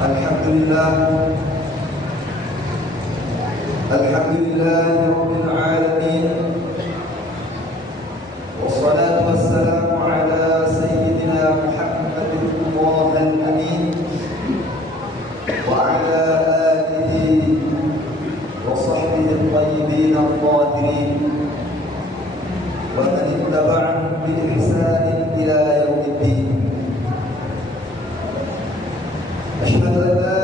Alhamdulillah Rabbil Alamin. Wassalatu wassalamu ala Sayyidina Muhammadin Muhammadin Amin wa ala alihi wa sahbihi al-tayyibin al-tahirin wa man ittaba'ahum bi ihsanin ila yaumiddin. Asyhadu an la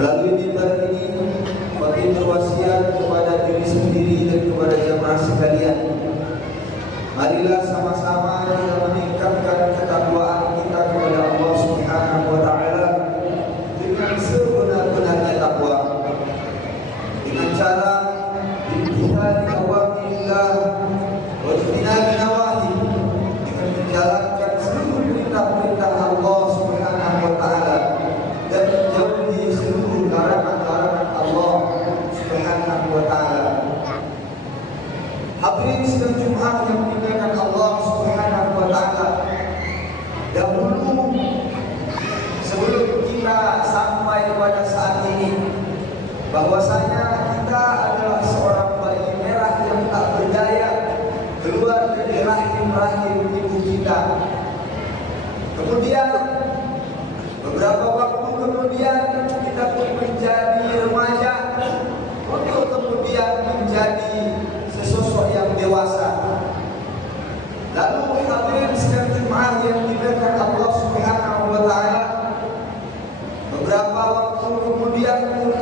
melalui mimbar ini bagi berwasiat kepada diri sendiri dan kepada jamaah sekalian. Marilah sama-sama kita meningkatkan ketakwaan kita kepada Allah Subhanahu wa taala dengan sebenar-benarnya takwa. Dengan cara imtithali awamirillah wa ijtinabi nawahi, dengan menjalankan seluruh perintah-perintah Allah Subhanahu wa taala dan menjauhi seluruh larangan-larangan Allah Subhanahu wa taala. Hadirin sidang Jumat yang dimuliakan Allah Subhanahu wa taala. Dahulu sebelum kita sampai pada saat ini, bahwasanya kita adalah seorang bayi merah yang tak berdaya keluar dari rahim ibu kita. Kemudian beberapa waktu kemudian kita pun menjadi remaja untuk kemudian menjadi sesosok yang dewasa. Lalu hadirin sidang Jumat yang dimuliakan Allah Subhanahu wa taala, beberapa waktu kemudian pun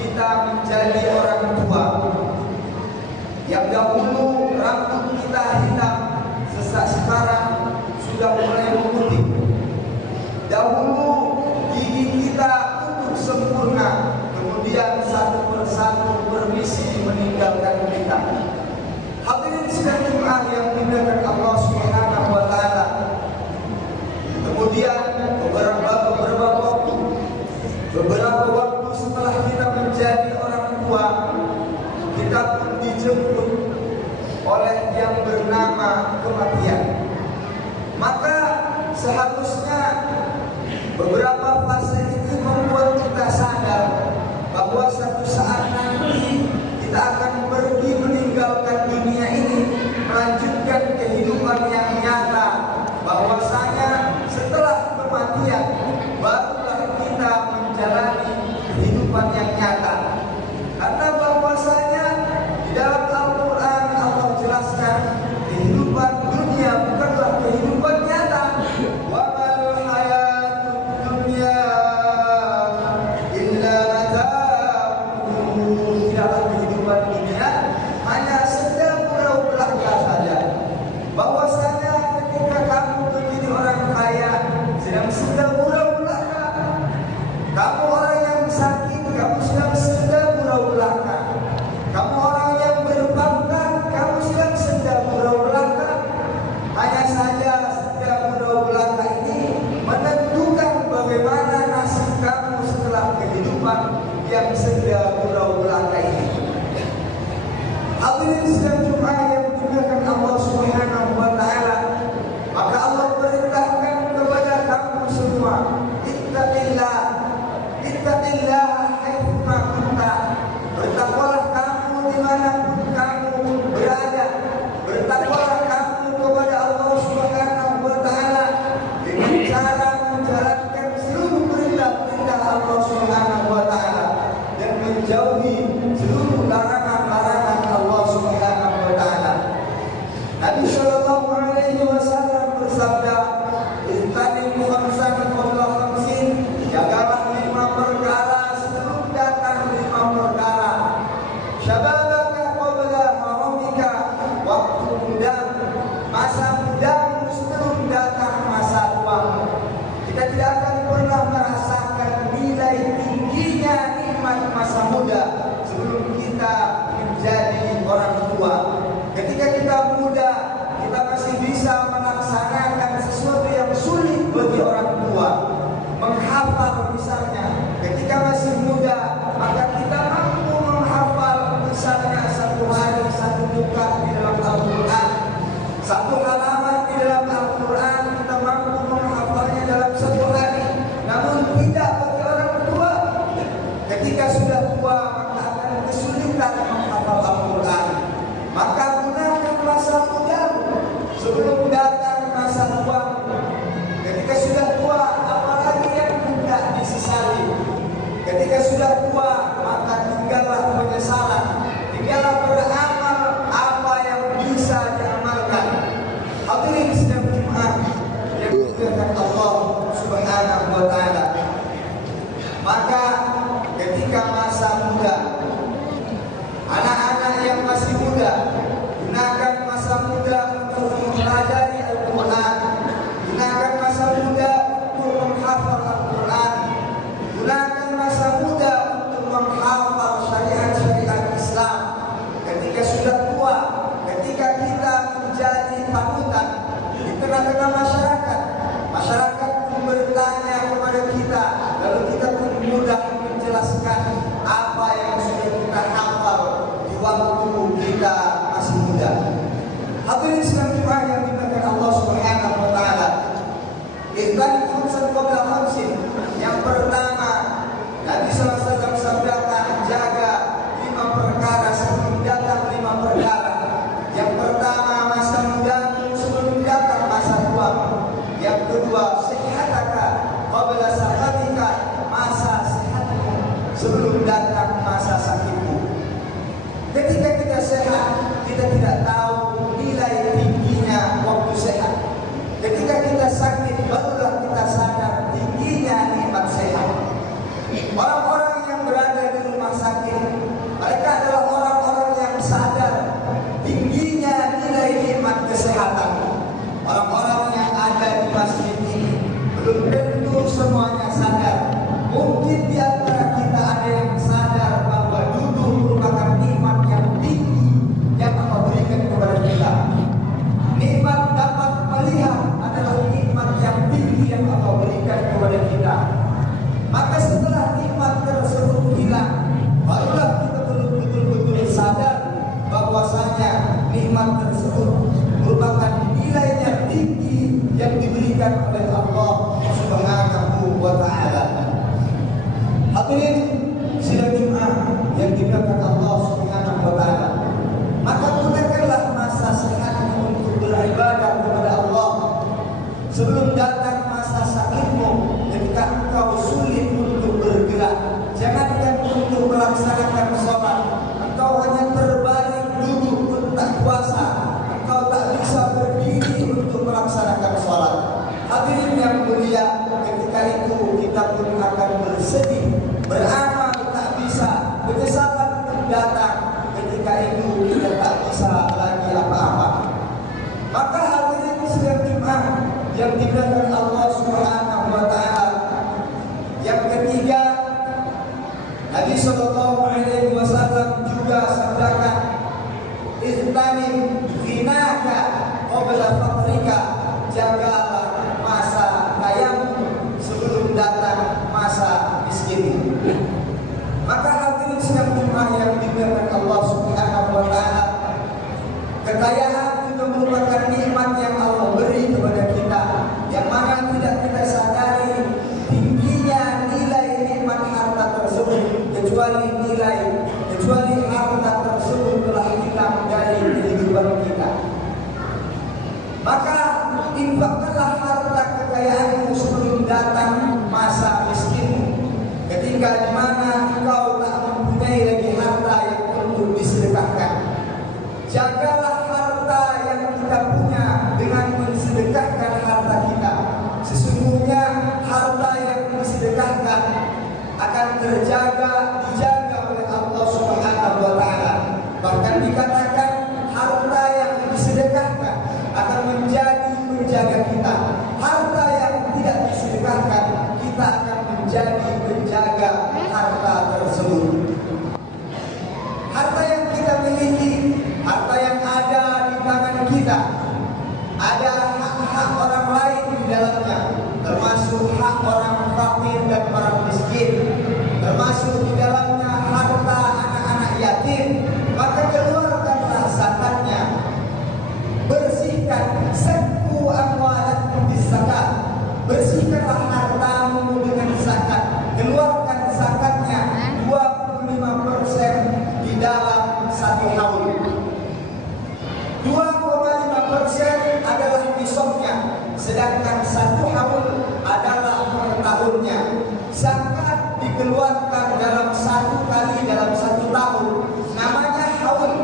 kita menjadi orang tua. Yang dahulu rambut kita hitam, sekarang sudah mulai memutih. Dahulu gigi kita utuh sempurna, kemudian satu persatu bermisi meninggalkan kita. Hadirin sidang Jumat yang dimuliakan Allah Subhanahu wa taala. Kemudian beberapa waktu setelah kita menjadi orang tua, kita pun dijemput oleh yang bernama kematian. Maka seharusnya beberapa fase itu membuat kita sadar bahwa satu saat nanti kita akan pergi meninggalkan dunia ini, melanjutkan kehidupan yang nyata. Bahwasanya setelah kematian barulah kita menjalani kehidupan yang nyata. Karena menjauhi seluruh larangan-larangan Allah Subhanahu wa taala. Nabi sallallahu alaihi wasallam bersabda, "Istanim khamsan qabla khamsin." Jagalah 5 perkara sebelum datang 5 perkara. Syababaka qabla haramika, waktu muda, masa mudamu sebelum datang masa tuamu. Kita tidak akan pernah merasakan nilai tingginya nikmat masa muda sebelum kita menjadi orang tua. Ketika kita muda, kita masih bisa melaksanakan sesuatu yang sulit bagi orang tua. Menghafal misalnya, ketika masih muda, maka kita mampu menghafal misalnya 1 hari 1 muka di dalam Al-Quran. 1 halaman di dalam Al-Quran kita mampu menghafalnya dalam 1 hari. Namun tidak bagi orang tua. Ketika sudah tua, maka akan kesulitan menghafal Al-Quran. Maka gunakan masa mudamu sebelum datang masa tuamu. Ketika sudah tua, apalagi yang hendak disesali. Ketika sudah tua, maka tinggallah penyesalan, tinggallah beramal apa yang bisa diamalkan. Hadirin sidang Jumat yang dimuliakan Allah Subhanahu wa taala. Maka ketika masa muda, anak-anak yang masih muda, gunakan masa muda untuk mempelajari Al-Quran. Gunakan masa muda untuk menghafal Al-Quran. Gunakan masa muda untuk menghafal syariat-syariat Islam. Ketika sudah tua, ketika kita menjadi panutan di tengah-tengah masyarakat, masyarakat pun bertanya kepada kita, lalu kita pun mudah menjelaskan apa yang sudah kita hafal di waktu kita masih muda. Hadirin sekalian Jumat yang dimuliakan Allah Subhanahu wa taala. Iqbal khamsan qabla khamsin. Yang pertama, Nabi sallallahu alaihi wasallam sabdakan, jaga 5 perkara sebelum datang 5 perkara. Yang pertama, masa mudamu sebelum datang masa tuamu. Yang kedua, sehataka qabla saqatika, masa sehatmu sebelum datang masa sakitmu. Ketika kita sehat, kita tidak tahu nilai tingginya waktu sehat. Ketika kita sakit, barulah kita sadar tingginya nikmat sehat. Orang-orang yang berada di rumah sakit, mereka adalah orang-orang yang sadar tingginya nilai nikmat kesehatan. Orang-orang yang ada di masjid ini belum tentu semuanya sadar. Mungkin di antara kita ada yang sadar bahwa duduk merupakan nikmat yang tinggi yang Allah berikan kepada kita. Nikmat dapat melihat adalah nikmat yang tinggi yang Allah berikan kepada kita. Maka setelah nikmat tersebut hilang, barulah kita betul-betul sadar bahwasanya nikmat tersebut merupakan nilainya tinggi yang diberikan oleh Allah Subhanahu wa taala. Hadirin sidang Jumat yang dimuliakan Allah Subhanahu wa taala. Maka gunakanlah masa sehatmu untuk beribadah kepada Allah sebelum datang masa sakitmu. Ketika engkau sulit untuk bergerak, jangankan untuk melaksanakan sholat, engkau hanya terbaring duduk pun tak kuasa, engkau tak bisa berdiri untuk melaksanakan sholat. Hadirin yang mulia, ketika itu kita pun akan bersedih, beramal tak bisa, penyesalan pun datang. Ketika itu kita tak bisa lagi apa-apa. Maka hadirin sidang Jumat yang dimuliakan Allah Subhanahu wa taala. Yang ketiga, Nabi sallallahu alaihi wasallam juga sabdakan, "Ihtanim ghinaka qabla faqrika." Jagalah masa kayamu sebelum datang masa miskinmu. Maka hadirin sidang Jumat yang dimuliakan Allah Subhanahu wa taala, kekayaan itu merupakan nikmat yang Allah beri kepada kita, yang mana tidak kita sadari tingginya nilai nikmat harta tersebut, kecuali harta tersebut telah hilang dari kehidupan kita. Maka infakkanlah harta kekayaanmu sebelum datang masa miskinmu. Ketika di mana engkau tak mempunyai Jagalah harta yang kita punya dengan mensedekahkan harta kita. Sesungguhnya harta yang disedekahkan akan dijaga oleh Allah Subhanahu wa taala. Bahkan dikatakan harta yang disedekahkan akan menjaga kita. Harta yang tidak disedekahkan, kita akan menjadi penjaga harta tersebut. Harta yang kita miliki, harta yang ada di tangan kita, ada hak-hak orang lain di dalamnya, termasuk hak orang fakir dan orang miskin, termasuk di dalamnya harta anak-anak yatim. Maka keluarkanlah zakatnya, bersihkan sekku amwalakum bizakat, bersihkanlah hartamu dengan zakat, keluarkan zakatnya 25% di dalam satu haul. 2,5% adalah nisabnya, sedangkan satu haul adalah per tahunnya. Zakat dikeluarkan dalam satu kali dalam satu tahun, namanya haul.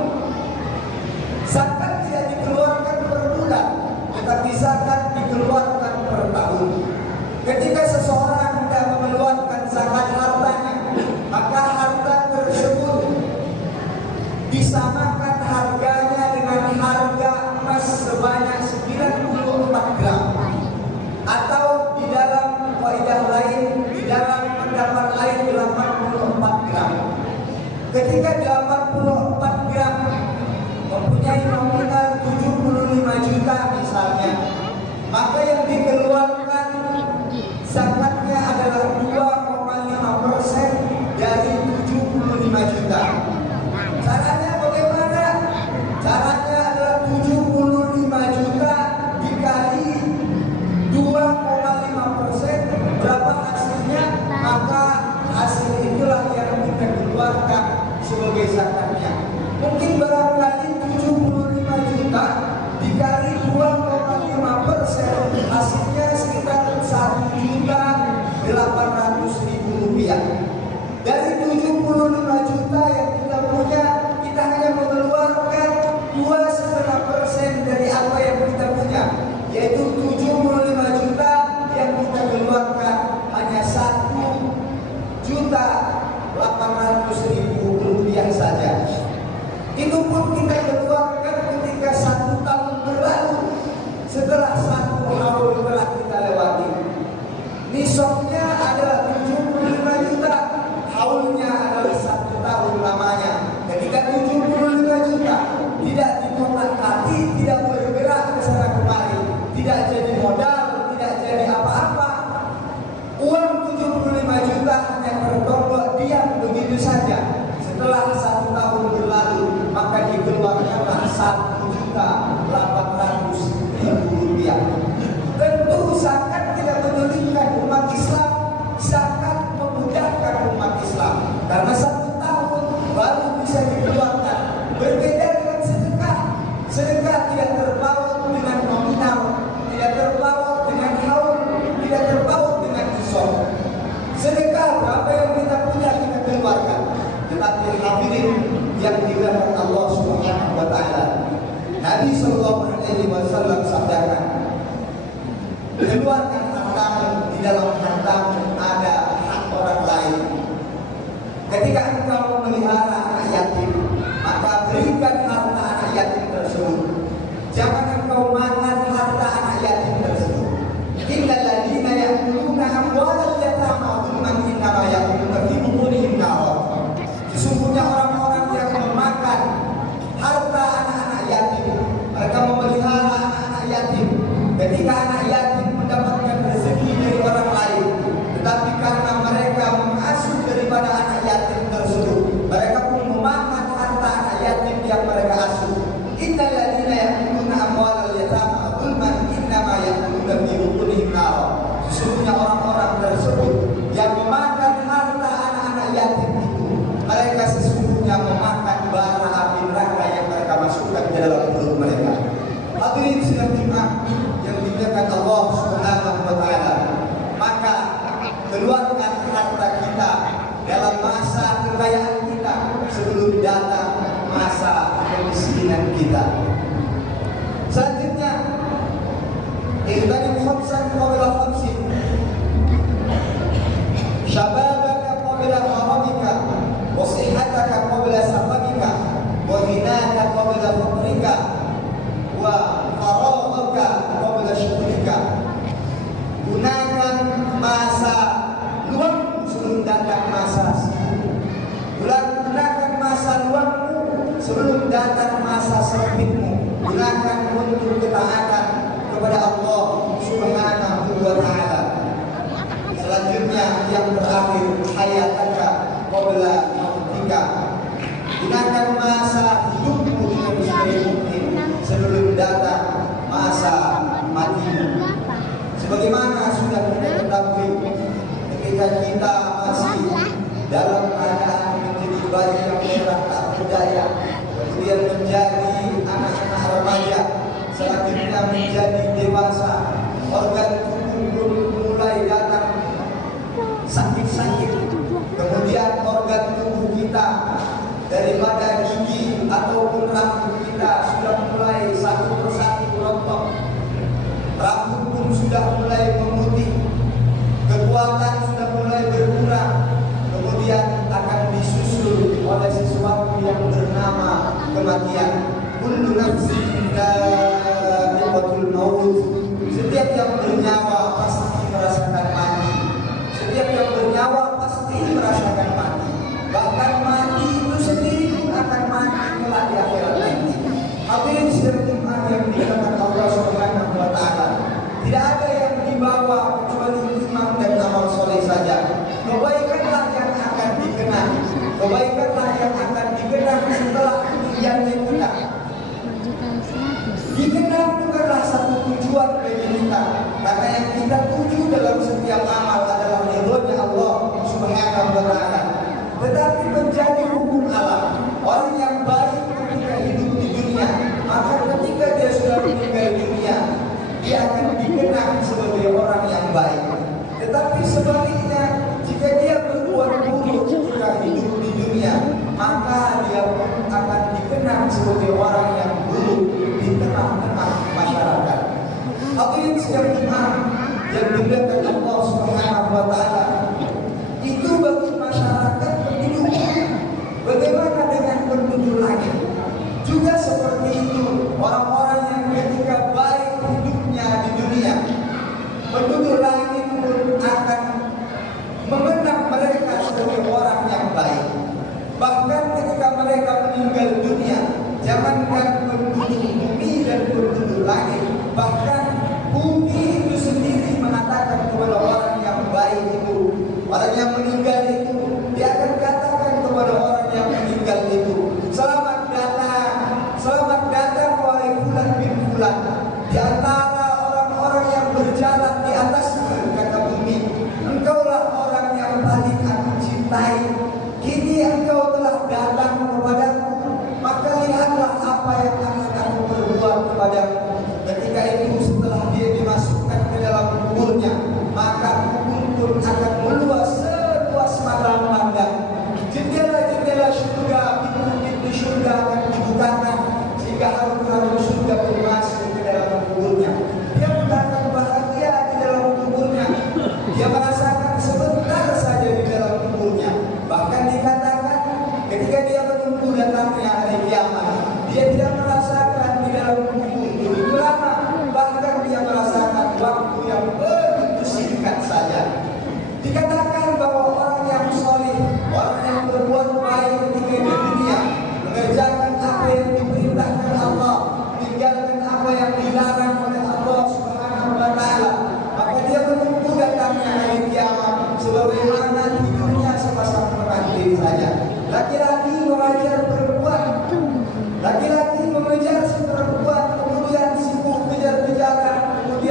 Zakat tidak dikeluarkan per bulan, tetapi zakat dikeluarkan per tahun. Ketika seseorang tidak mengeluarkan zakat hartanya, maka harta tersebut disamakan harganya dengan harga emas sebanyak 94 gram. Atau di dalam kaidah lain, di dalam pendapat lain 84 gram. Ketika 84 gram mempunyai nominal 75 juta misalnya, maka yang dikeluarkan zakatnya adalah 2,5% dari 75 juta. Caranya bagaimana? Caranya adalah 75 juta dikali 2,5%, berapa hasilnya? Maka hasil itulah yang kita keluarkan sebagai zakatnya. Mungkin barangkali 75 juta dikali 2,5%, hasilnya sekitar 1.800.000 rupiah. Dari 75 juta yang kita punya, kita hanya mengeluarkan 2,5% dari apa yang kita punya, yaitu 75 juta yang kita keluarkan hanya 1.800.000 rupiah saja. Itu pun kita keluarkan ketika 1 tahun berlalu, setelah 1 haul telah kita lewati. Nisabnya adalah 75 juta, haulnya adalah 1 tahun lamanya. Ketika 75 juta tidak dikotak-kati, tidak bergerak ke sana kemari, tidak jadi modal, tidak jadi apa-apa, uang 75 juta hanya tertonggok diam begitu saja. Setelah 1 tahun berlalu, maka dikeluarkanlah 1.800.000 rupiah. Tentu zakat tidak menyulitkan umat Islam, zakat memudahkan umat Islam, karena 1 tahun baru bisa dikeluarkan. Berbeda dengan sedekah. Sedekah tidak terpaut dengan nominal, tidak terpaut dengan haul, tidak terpaut dengan nisab. Sedekah berapa yang kita punya kita keluarkan. Tetapi hadirin yang dimuliakan Allah Subhanahu wa taala, Nabi sallallahu alaihi wasallam sabdakan, keluarkan hartamu, di dalam hartamu ada hak orang lain. Ketika engkau memelihara anak yatim, maka berikan harta anak yatim tersebut. Jangan engkau makan harta anak yatim tersebut. Innal ladzina ya'kuluna amwalal yatama dzulman innama ya'kuluna fi butunihim nar. Sesungguhnya orang-orang yang memakan harta anak-anak yatim, mereka memelihara anak-anak yatim. Ketika anak yatim mendapatkan rezeki dari orang lain, tetapi karena mereka mengasuh daripada anak yatim tersebut, mereka pun memakan harta anak yatim yang mereka asuh. Innal ladzina ya'kuluna amwalal yatama dzulman innama ya'kuluna fi butunihim nar. Sesungguhnya orang-orang tersebut yang memakan harta anak-anak yatim itu, mereka sesungguhnya memakan bara api neraka yang mereka masukkan ke dalam perut mereka. Hadirin sidang Jumat yang dimuliakan Allah Subhanahu wa taala, maka keluarkan harta kita dalam masa kekayaan kita sebelum datang masa kemiskinan kita. Selanjutnya, ihtanim khamsan qabla khamsin, syababaka qabla haramika, wa sihhataka qabla saqamika, wa ghinaka qabla faqrika, wa faraghaka qabla syughlika. Gunakan masa luangmu sebelum datang masa sibuk. Gunakan masa luangmu sebelum datang masa sempitmu. Gunakan untuk ketaatan kepada Allah Subhanahu wa Ta'ala. Selanjutnya yang terakhir, hayataka qabla mautika. Gunakan masa hidupmu dengan sebaik mungkin sebelum datang masa matimu. Sebagaimana sudah kita ketahui, ketika kita masih dalam keadaan menjadi bayi yang merah tak berdaya, kemudian menjadi anak-anak remaja, selanjutnya menjadi dewasa, organ tubuh mulai datang sakit-sakit, kemudian organ tubuh kita daripada gigi ataupun rambut kita sudah mulai satu persatu rontok, rambut pun sudah mulai memutih, kekuatan sudah mulai berkurang, kemudian akan disusul oleh sesuatu yang bernama kematian. Kullu nafsin dha'iqatul maut. Setiap yang bernyawa pasti merasakan mati. Setiap yang bernyawa pasti merasakan mati. Bahkan mati itu sendiri pun akan mati kelak di akhirat nanti. Hadirin sekalian yang dikatakan Allah Subhanahu wa Ta'ala, tidak ada yang dibawa kecuali iman dan amal soleh saja. Kebaikanlah yang akan dikenang, kebaikanlah yang akan dikenang setelah ketinggiannya kita. Dikenang bukanlah satu tujuan bagi kita, karena yang kita tuju dalam setiap amal adalah ridhonya Allah Subhanahu wa Ta'ala. Tetapi menjadi hukum alam, orang yang baik ketika hidup di dunia, maka ketika dia sudah meninggal dunia, dia akan dikenang sebagai orang yang baik. Tetapi sebaliknya, jika dia berbuat buruk ketika hidup di dunia, maka dia pun akan dikenang sebagai orang yang buruk di tengah-tengah masyarakat. Hadirin sekalian yang dimuliakan Allah Subhanahu wa Ta'ala, itu bagi masyarakat penduduk. Bagaimana dengan penduduk langit? Juga seperti itu, orang-orang yang ketika baik hidupnya di dunia, penduduk langit pun akan mengenang mereka sebagai orang yang baik. Bahkan ketika mereka meninggal dunia, jangankan penduduk bumi dan penduduk langit, bahkan bumi itu sendiri mengatakan kepada orang yang baik itu, orang yang meninggal itu, dia akan katakan kepada orang yang meninggal itu, selamat datang wahai fulan bin fulan. Di antara orang-orang yang berjalan di atas kata bumi, engkaulah orang yang paling aku cintai. Kini engkau telah datang kepadaku, maka lihatlah apa yang akan aku perbuat kepadamu. Ketika itu setelah dia dimasukkan ke dalam kuburnya, maka kubur pun akan meluas seluas mata memandang. Jendela-jendela surga, pintu-pintu surga akan dibukakan sehingga harum-harum surga pun masuk ke dalam kuburnya. Dia pun akan bahagia di dalam kuburnya. Dia merasakan sebentar saja di dalam kuburnya. Bahkan dikatakan ketika dia menunggu datangnya hari kiamat, dia tidak merasakan di dalam kubur begitu lama. Bahkan dia merasakan waktu yang begitu singkat saja. Dikatakan bahwa orang yang soleh, orang yang berbuat baik ketika di dunia, mengerjakan apa yang diperintahkan Allah, tinggalkan apa yang dilarang oleh Allah Subhanahu wa Ta'ala, maka dia menunggu datangnya hari kiamat sebagaimana tidurnya sepasang pengantin saja. Laki-laki mengajar perempuan, laki-laki mengejar si perempuan, kemudian sibuk kejar-kejaran, kemudian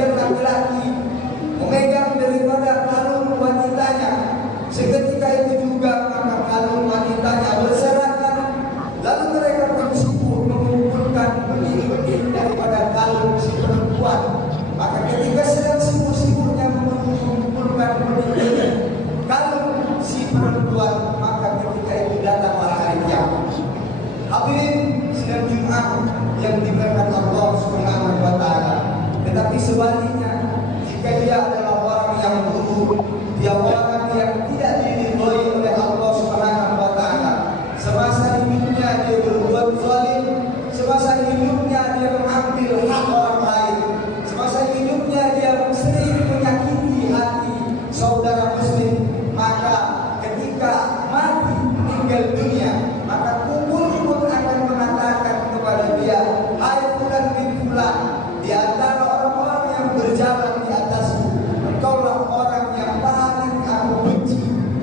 Hadirin sidang Jumat yang diberkati Allah Subhanahu wa taala. Tetapi sebaliknya, jika dia adalah orang yang buruk, dia orang yang tidak diridhoi oleh Allah Subhanahu wa taala. Semasa hidupnya dia berbuat zalim, semasa hidupnya dia mengambil hak orang lain, semasa hidupnya dia sering menyakiti hati saudara muslim, maka ketika mati meninggal dunia, maka kubur pun akan mengatakan kepada dia, hai fulan bin fulan, di antara orang-orang yang berjalan di atasku, engkaulah orang yang paling aku benci.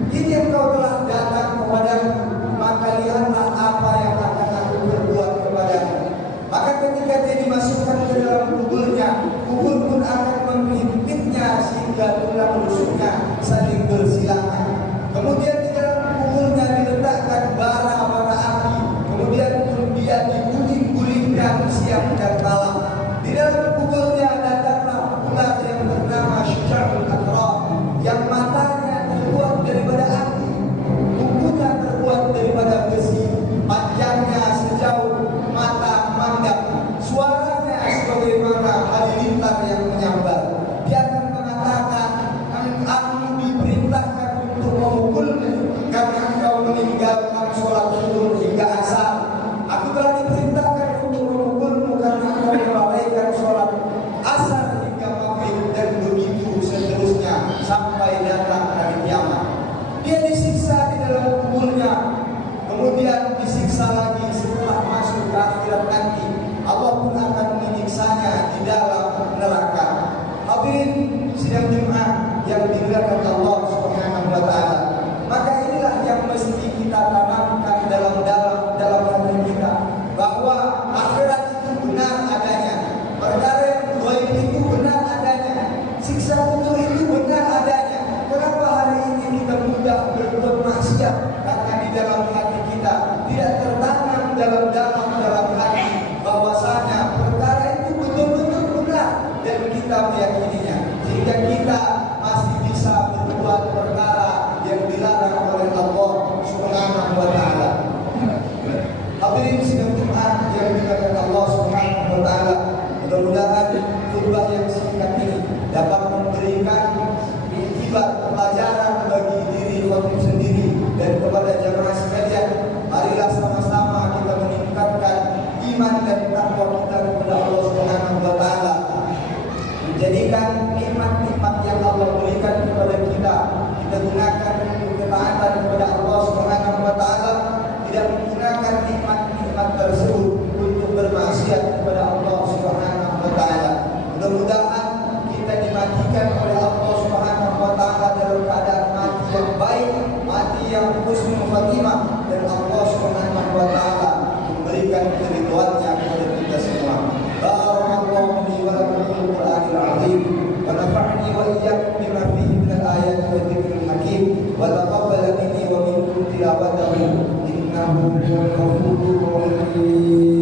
Kini engkau telah datang kepadaku, maka lihatlah apa yang akan aku berbuat kepadamu. Maka ketika dia dimasukkan ke dalam kuburnya, kubur pun akan menghimpitnya sehingga tulang rusuknya saling bersilangan. Kemudian di dalam kuburnya diletakkan bara api. Kemudian pun dia diguling-gulingkan siang dan malam. Di dalam kuburnya datanglah ular yang bernama Syu'abul Aqrab, yang matanya terbuat daripada api, kukunya terbuat daripada besi, panjangnya sejauh mata memandang, suaranya sebagaimana halilintar yang menyambar. Dia akan mengatakan, aku diperintahkan untuk memukulmu karena engkau meninggalkan sholat zuhur hingga asar. Aku telah diperintahkan untuk memukulmu karena engkau melalaikan sholat asar hingga maghrib, dan begitu seterusnya sampai datang hari kiamat. Dia disiksa di dalam kuburnya, kemudian disiksa lagi setelah masuk ke akhirat nanti. Allah pun akan menyiksanya di dalam neraka. Hadirin sidang Jumat yang dimuliakan Allah Subhanahu wa taala. Maka inilah yang mesti kita tanamkan dalam hati kita, bahwa akhirat itu benar adanya, perkara yang gaib itu benar adanya, siksa kubur itu benar adanya. Kenapa hari ini kita mudah berbuat maksiat? Karena di dalam hati kita tidak tertanam dalam hati bahwasanya perkara itu betul-betul benar dan kita meyakininya, sehingga kita masih bisa berbuat perkara yang dilarang oleh Allah Subhanahu wa taala. Hadirin sidang Jumat yang dimuliakan Allah Subhanahu wa taala, mudah-mudahan khutbah yang singkat ini dapat memberikan iktibar pelajaran bagi diri khatib sendiri dan kepada jamaah sekalian. Marilah sama-sama kita meningkatkan iman dan takwa kita kepada Allah Subhanahu wa taala, menjadikan nikmat-nikmat yang Allah berikan kepada kita gunakan untuk ketaatan kepada Allah Subhanahu wa taala, tidak menggunakan nikmat-nikmat tersebut untuk bermaksiat kepada Allah Subhanahu wa taala. Mudah-mudahan kita dimatikan oleh Allah Subhanahu wa taala dalam keadaan mati yang baik, mati yang husnul khatimah, dan Allah Subhanahu wa taala memberikan keridhaannya kepada kita semua. Barakallahu li wa lakum fil Qur'anil 'azim wa nafa'ani wa iyyakum bima fihi minal ayati wa dzikril hakim wa taqabbal minni wa minkum tilawatahu innahu huwal ghafurur rahim.